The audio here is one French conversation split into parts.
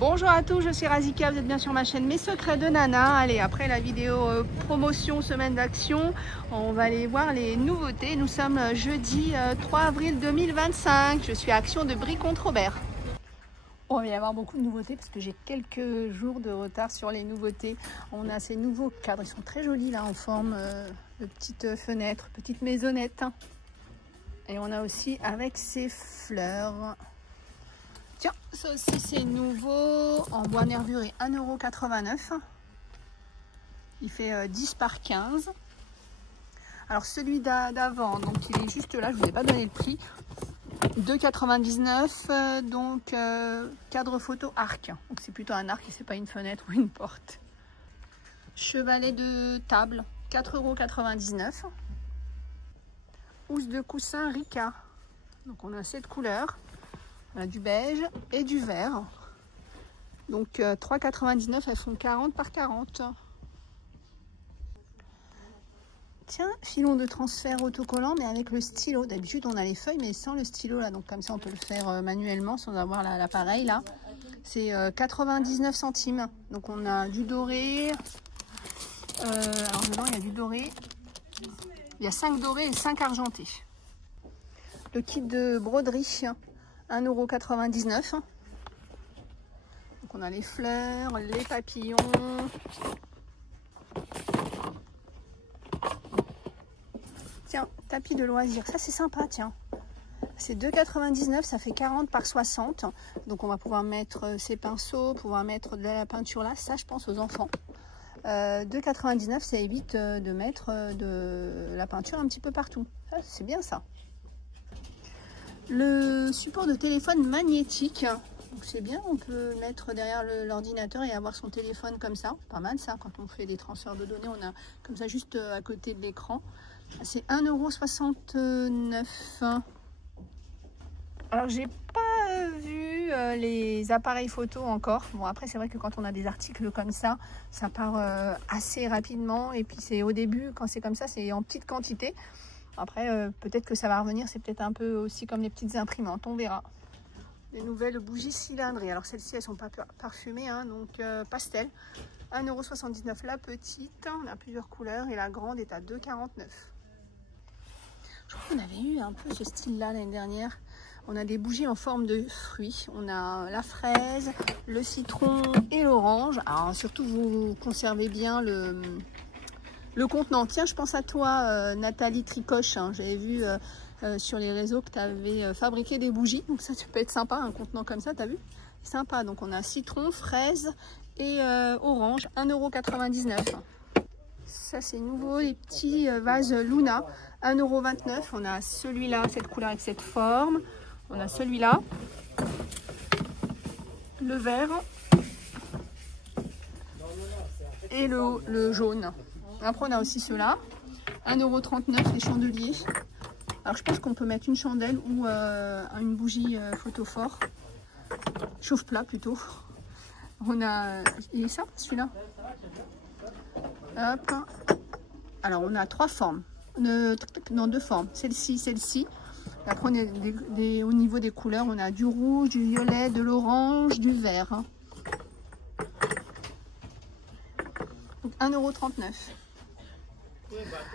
Bonjour à tous, je suis Razika, vous êtes bien sur ma chaîne Mes Secrets de Nana. Allez, après la vidéo promotion semaine d'action, on va aller voir les nouveautés. Nous sommes jeudi 3 avril 2025. Je suis à Action de Brie-Comte-Robert. Bon, il va y avoir beaucoup de nouveautés parce que j'ai quelques jours de retard sur les nouveautés. On a ces nouveaux cadres, ils sont très jolis là en forme de petites fenêtres, petites maisonnettes. Et on a aussi avec ces fleurs. Tiens, ça aussi c'est nouveau, en bois nervuré 1,89 €. Il fait 10 par 15. Alors celui d'avant, donc il est juste là, je ne vous ai pas donné le prix. 2,99 €, donc cadre photo arc. Donc c'est plutôt un arc et c'est pas une fenêtre ou une porte. Chevalet de table, 4,99 €. Housse de coussin Rika. Donc on a 7 couleurs. On a du beige et du vert. Donc 3,99 €, elles font 40 par 40. Tiens, filon de transfert autocollant, mais avec le stylo. D'habitude, on a les feuilles, mais sans le stylo là. Donc comme ça, on peut le faire manuellement sans avoir l'appareil là. C'est 99 centimes. Donc on a du doré. Alors dedans, il y a du doré. Il y a 5 dorés et 5 argentés. Le kit de broderie. 1,99 €. Donc on a les fleurs, les papillons. Tiens, tapis de loisirs, ça c'est sympa, tiens. C'est 2,99 €, ça fait 40 par 60. Donc on va pouvoir mettre ses pinceaux, pouvoir mettre de la peinture là. Ça je pense aux enfants. 2,99 €, ça évite de mettre de la peinture un petit peu partout. C'est bien ça. Le support de téléphone magnétique, c'est bien, on peut le mettre derrière l'ordinateur et avoir son téléphone comme ça. Pas mal ça, quand on fait des transferts de données, on a comme ça juste à côté de l'écran. C'est 1,69 €. Alors j'ai pas vu les appareils photo encore. Bon après c'est vrai que quand on a des articles comme ça part assez rapidement. Et puis c'est au début, quand c'est comme ça, c'est en petite quantité. Après, peut-être que ça va revenir, c'est peut-être un peu aussi comme les petites imprimantes, on verra. Les nouvelles bougies cylindrées. Alors celles-ci, elles sont pas parfumées, hein, donc pastel. 1,79 € la petite, on a plusieurs couleurs et la grande est à 2,49 €. Je crois qu'on avait eu un peu ce style-là l'année dernière. On a des bougies en forme de fruits. On a la fraise, le citron et l'orange. Alors surtout, vous conservez bien le contenant. Tiens, je pense à toi, Nathalie Tricoche. Hein. J'avais vu sur les réseaux que tu avais fabriqué des bougies. Donc ça peut être sympa, un contenant comme ça, tu as vu? Sympa. Donc on a citron, fraise et orange, 1,99 €. Ça c'est nouveau, les petits vases Luna, 1,29 €. On a celui-là, cette couleur avec cette forme. On a celui-là, le vert et le jaune. Après on a aussi ceux-là, 1,39 € les chandeliers. Alors je pense qu'on peut mettre une chandelle ou une bougie photophore, chauffe-plat plutôt. On a, il est sympa celui-là. Hop. Alors on a 3 formes, non 2 formes, celle-ci, celle-ci. Après on a au niveau des couleurs, on a du rouge, du violet, de l'orange, du vert. Donc 1,39 €.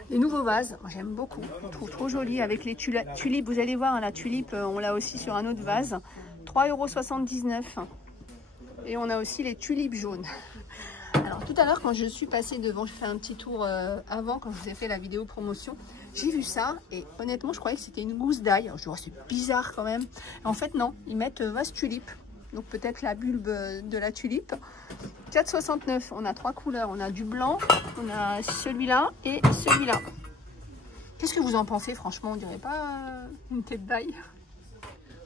Les nouveaux vases, j'aime beaucoup, je trouve trop joli avec les tulipes. Vous allez voir, hein, la tulipe, on l'a aussi sur un autre vase, 3,79 €. Et on a aussi les tulipes jaunes. Alors tout à l'heure, quand je suis passée devant, je fais un petit tour avant, quand je vous ai fait la vidéo promotion, j'ai vu ça et honnêtement, je croyais que c'était une gousse d'ail. Je me dis, c'est bizarre quand même. En fait, non, ils mettent vase tulipe. Donc peut-être la bulbe de la tulipe. 4,69 €. On a 3 couleurs. On a du blanc, on a celui-là et celui-là. Qu'est-ce que vous en pensez? Franchement, on dirait pas une tête d'ail.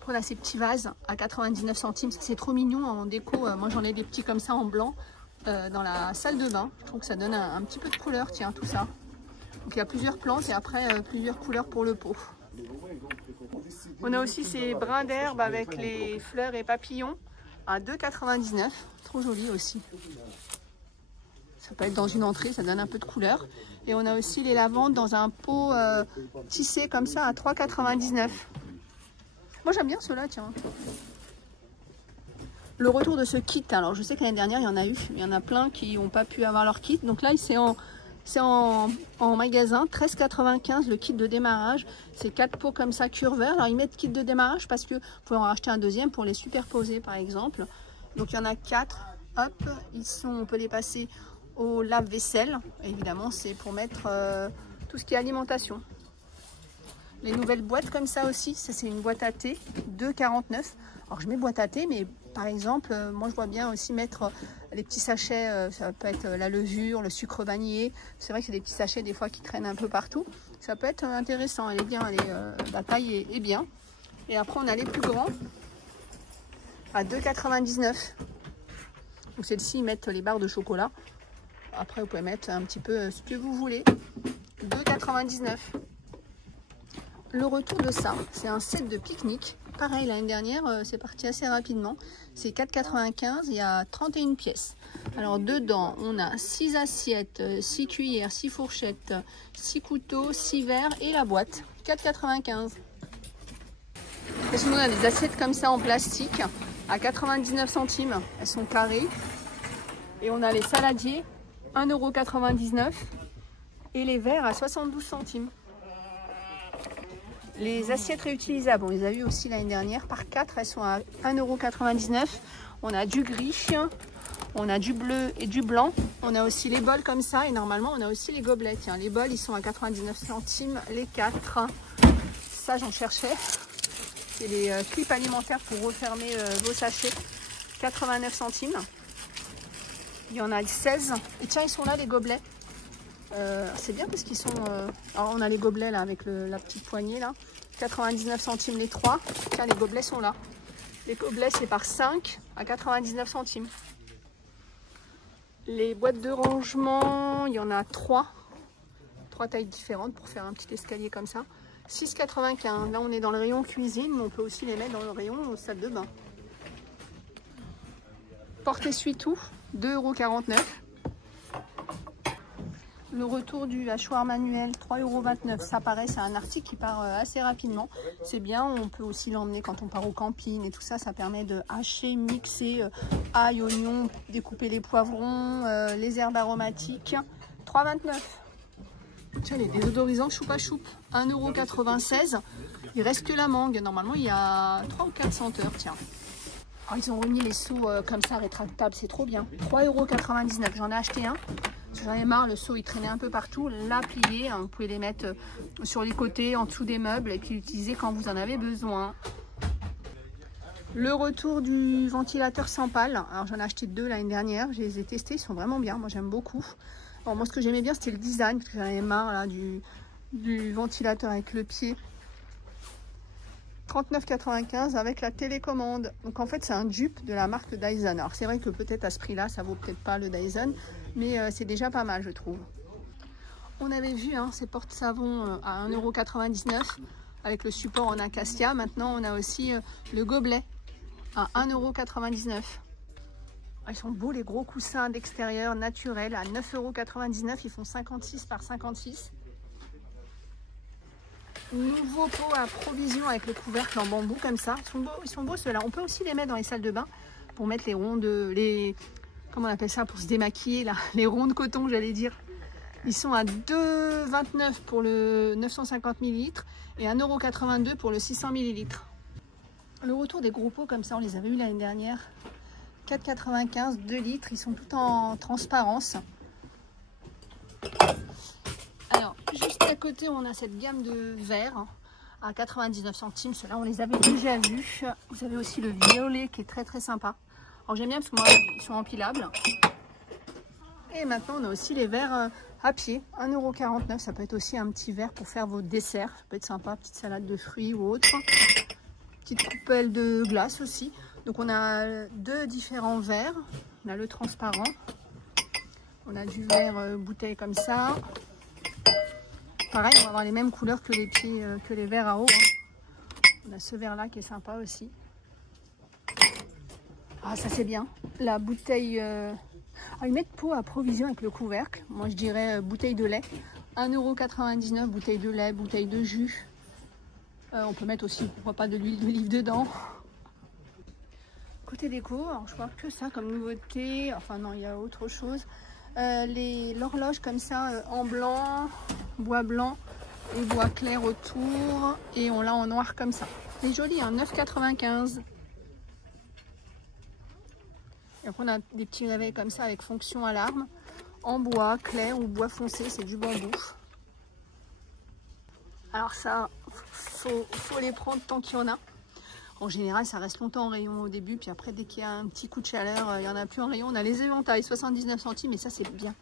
On a ces petits vases à 99 centimes. C'est trop mignon en déco. Moi, j'en ai des petits comme ça en blanc dans la salle de bain. Je trouve que ça donne un petit peu de couleur. Tiens, tout ça. Donc il y a plusieurs plantes et après plusieurs couleurs pour le pot. On a aussi ces brins d'herbe avec les fleurs et papillons à 2,99 €. Trop joli aussi. Ça peut être dans une entrée, ça donne un peu de couleur. Et on a aussi les lavandes dans un pot tissé comme ça à 3,99 €. Moi j'aime bien ceux-là, tiens. Le retour de ce kit, alors je sais que l'année dernière il y en a eu, il y en a plein qui n'ont pas pu avoir leur kit. Donc là c'est en magasin, 13,95 le kit de démarrage. C'est 4 pots comme ça cure vert. Alors ils mettent kit de démarrage parce que vous pouvez en racheter un deuxième pour les superposer par exemple. Donc il y en a 4, hop, on peut les passer au lave-vaisselle. Évidemment c'est pour mettre tout ce qui est alimentation. Les nouvelles boîtes comme ça aussi, ça c'est une boîte à thé, 2,49. Alors je mets boîte à thé, mais par exemple, moi je vois bien aussi mettre les petits sachets, ça peut être la levure, le sucre vanillé. C'est vrai que c'est des petits sachets des fois qui traînent un peu partout. Ça peut être intéressant, elle est bien, la taille est bien. Et après on a les plus grands à 2,99. Donc celles-ci mettent les barres de chocolat. Après vous pouvez mettre un petit peu ce que vous voulez. 2,99. Le retour de ça, c'est un set de pique-nique. Pareil, l'année dernière, c'est parti assez rapidement. C'est 4,95, il y a 31 pièces. Alors dedans, on a 6 assiettes, 6 cuillères, 6 fourchettes, 6 couteaux, 6 verres et la boîte. 4,95. Et sinon, on a des assiettes comme ça en plastique à 99 centimes. Elles sont carrées. Et on a les saladiers, 1,99 € et les verres à 72 centimes. Les assiettes réutilisables, on les a vues aussi l'année dernière par 4, elles sont à 1,99 €. On a du gris, on a du bleu et du blanc. On a aussi les bols comme ça et normalement on a aussi les gobelets. Tiens, les bols ils sont à 99 centimes les 4. Ça j'en cherchais. C'est les clips alimentaires pour refermer vos sachets. 89 centimes. Il y en a 16. Et tiens, ils sont là les gobelets. C'est bien parce qu'ils sont... Alors on a les gobelets là avec la petite poignée là. 99 centimes les 3. Tiens, les gobelets sont là. Les gobelets c'est par 5 à 99 centimes. Les boîtes de rangement, il y en a 3. 3 tailles différentes pour faire un petit escalier comme ça. 6,95. Là on est dans le rayon cuisine, mais on peut aussi les mettre dans le rayon salle de bain. Porte-essuie-tout, 2,49 €. Le retour du hachoir manuel, 3,29 €. Ça paraît, c'est un article qui part assez rapidement. C'est bien, on peut aussi l'emmener quand on part au camping et tout ça. Ça permet de hacher, mixer ail, oignon, découper les poivrons, les herbes aromatiques. 3,29 €. Tiens, les désodorisants choupa choup, 1,96 €. Il reste que la mangue. Normalement, il y a 3 ou 4 senteurs, tiens. Oh, ils ont remis les seaux comme ça, rétractables, c'est trop bien. 3,99 €. J'en ai acheté un. J'en ai marre, le seau il traînait un peu partout. Là, plié, hein, vous pouvez les mettre sur les côtés, en dessous des meubles et puis l'utiliser quand vous en avez besoin. Le retour du ventilateur sans pale. Alors j'en ai acheté 2 l'année dernière, je les ai testés, ils sont vraiment bien, moi j'aime beaucoup. Alors, moi ce que j'aimais bien c'était le design, parce que j'en avais marre là, du ventilateur avec le pied. 39,95 € avec la télécommande. Donc en fait c'est un dupe de la marque Dyson. Alors c'est vrai que peut-être à ce prix là ça vaut peut-être pas le Dyson, mais c'est déjà pas mal je trouve. On avait vu ces porte-savons à 1,99 € avec le support en acacia. Maintenant on a aussi le gobelet à 1,99 €. Ils sont beaux les gros coussins d'extérieur naturels à 9,99 €. Ils font 56 par 56. Nouveau pot à provision avec le couvercle en bambou comme ça. Ils sont beaux ceux-là. On peut aussi les mettre dans les salles de bain pour mettre les ronds de... comment on appelle ça pour se démaquiller là, les ronds de coton j'allais dire. Ils sont à 2,29 € pour le 950 ml et 1,82 € pour le 600 ml. Le retour des gros pots comme ça, on les avait eu l'année dernière. 4,95 €, 2 litres. Ils sont tout en transparence. Alors, juste à côté, on a cette gamme de verres à 99 centimes. Ceux-là, on les avait déjà vus. Vous avez aussi le violet qui est très très sympa. Alors, j'aime bien parce que moi, ils sont empilables. Et maintenant, on a aussi les verres à pied. 1,49 €. Ça peut être aussi un petit verre pour faire vos desserts. Ça peut être sympa, petite salade de fruits ou autre. Petite coupelle de glace aussi. Donc, on a 2 différents verres. On a le transparent. On a du verre bouteille comme ça. Pareil, on va avoir les mêmes couleurs que les pieds, que les verres à eau. On a ce verre là qui est sympa aussi. Ah, ça c'est bien. La bouteille... Ah, ils mettent pot à provision avec le couvercle. Moi je dirais bouteille de lait. 1,99 €, bouteille de lait, bouteille de jus. On peut mettre aussi, pourquoi pas, de l'huile d'olive dedans. Côté déco, alors je vois que ça comme nouveauté. Enfin non, il y a autre chose. L'horloge comme ça en blanc, bois blanc et bois clair autour. Et on l'a en noir comme ça. C'est joli, hein, 9,95 €. Et après on a des petits réveils comme ça avec fonction alarme. En bois clair ou bois foncé, c'est du bambou. Alors ça, faut les prendre tant qu'il y en a. En général, ça reste longtemps en rayon au début, puis après, dès qu'il y a un petit coup de chaleur, il n'y en a plus en rayon. On a les éventails, 79 centimes, et ça, c'est bien.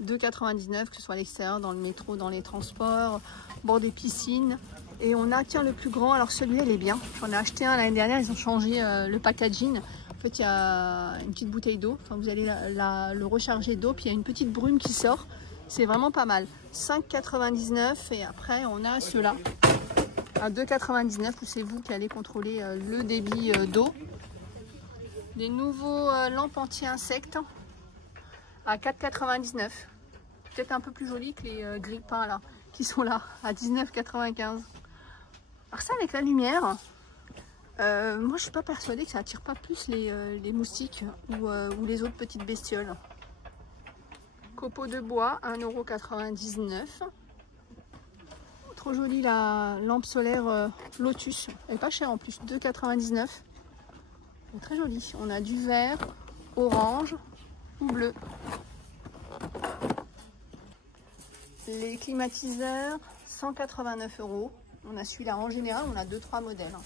2,99 €, que ce soit à l'extérieur, dans le métro, dans les transports, bord des piscines. Et on a, tiens, le plus grand. Alors celui-là, il est bien. J'en ai acheté un l'année dernière, ils ont changé le packaging. En fait, il y a une petite bouteille d'eau. Enfin, vous allez le recharger d'eau, puis il y a une petite brume qui sort. C'est vraiment pas mal. 5,99 € et après, on a ceux-là. À 2,99 €, où c'est vous qui allez contrôler le débit d'eau. Les nouveaux lampes anti-insectes à 4,99 €. Peut-être un peu plus joli que les grille-pains là, qui sont là, à 19,95 €. Alors ça, avec la lumière, moi je suis pas persuadée que ça attire pas plus les moustiques ou les autres petites bestioles. Copeaux de bois, 1,99 €. Trop jolie la lampe solaire Lotus, elle est pas chère en plus, 2,99 €. Elle est très jolie. On a du vert, orange ou bleu. Les climatiseurs, 189 €. On a celui-là en général, on a 2-3 modèles.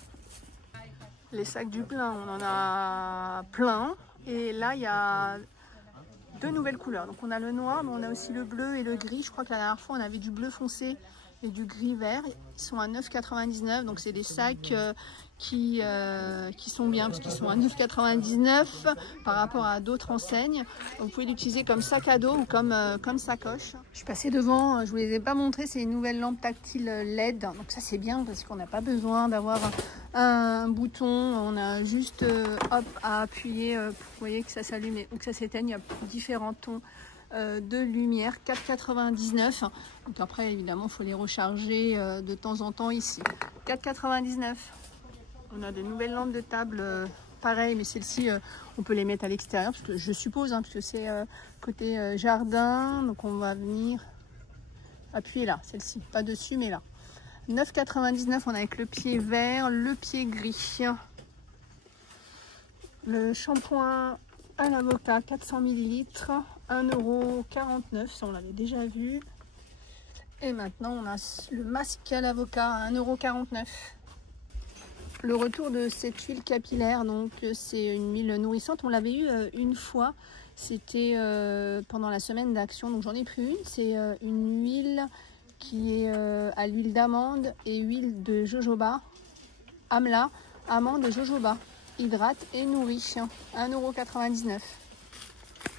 Les sacs du plein, on en a plein. Et là, il y a 2 nouvelles couleurs. Donc on a le noir, mais on a aussi le bleu et le gris. Je crois que la dernière fois, on avait du bleu foncé et du gris vert. Ils sont à 9,99 €. Donc c'est des sacs qui sont bien parce qu'ils sont à 9,99 € par rapport à d'autres enseignes. Vous pouvez l'utiliser comme sac à dos ou comme sacoche. Je suis passée devant, je vous les ai pas montré, c'est une nouvelle lampe tactile LED. Donc ça c'est bien parce qu'on n'a pas besoin d'avoir un bouton. On a juste hop à appuyer pour vous voyez que ça s'allume ou que ça s'éteigne. Il y a différents tons de lumière, 4,99 €. Donc après évidemment il faut les recharger de temps en temps ici. 4,99 €. On a de nouvelles lampes de table pareil, mais celles-ci on peut les mettre à l'extérieur parce que je suppose parce que c'est côté jardin. Donc on va venir appuyer là, celle-ci, pas dessus mais là. 9,99 €. On a avec le pied vert, le pied gris. Le shampoing à l'avocat 400 ml, 1,49 €, ça on l'avait déjà vu. Et maintenant on a le masque à l'avocat à 1,49 €. Le retour de cette huile capillaire, donc c'est une huile nourrissante, on l'avait eu une fois, c'était pendant la semaine d'action, donc j'en ai pris une. C'est une huile qui est à l'huile d'amande et huile de jojoba, amla, amande et jojoba. Hydrate et nourrit, 1,99 €.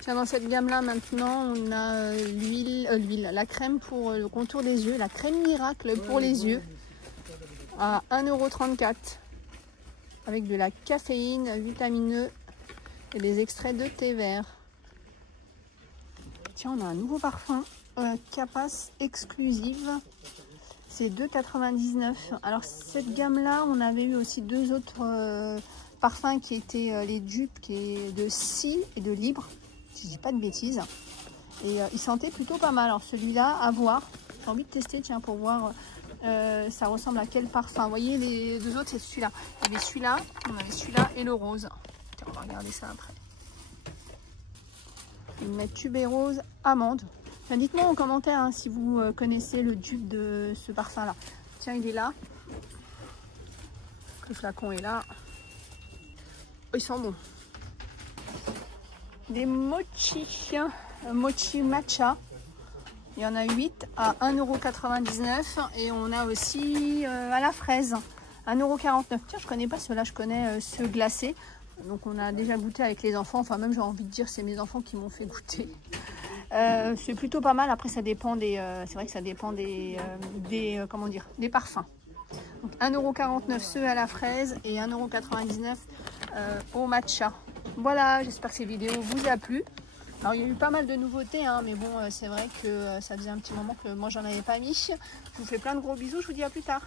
Tiens, dans cette gamme là maintenant on a la crème pour le contour des yeux, la crème miracle pour les yeux à 1,34 € avec de la caféine, vitamineux et des extraits de thé vert. Tiens, on a un nouveau parfum, Capas exclusive, c'est 2,99 €. Alors cette gamme là on avait eu aussi deux autres parfums qui étaient les dupes qui est de Si et de Libre, si je dis pas de bêtises, et ils sentaient plutôt pas mal. Alors celui-là à voir, j'ai envie de tester, tiens, pour voir ça ressemble à quel parfum. Vous voyez les deux autres, c'est celui-là. Il y avait celui-là, on avait celui-là et le rose. Tiens, on va regarder ça après. Ils mettent tubérose amande. Enfin, dites-moi en commentaire hein, si vous connaissez le dupe de ce parfum là. Tiens, il est là, le flacon est là. Oh, ils sont bons. Des mochi matcha, il y en a 8 à 1,99 € et on a aussi à la fraise 1,49 €. Tiens, je connais pas ceux-là, je connais ceux glacés. Donc on a déjà goûté avec les enfants, enfin même j'ai envie de dire c'est mes enfants qui m'ont fait goûter. C'est plutôt pas mal. Après ça dépend des, c'est vrai que ça dépend des comment dire, des parfums. Donc 1,49 € ceux à la fraise et 1,99 € au matcha. Voilà, j'espère que cette vidéo vous a plu. Alors il y a eu pas mal de nouveautés, hein, mais bon c'est vrai que ça faisait un petit moment que moi j'en avais pas mis. Je vous fais plein de gros bisous, je vous dis à plus tard.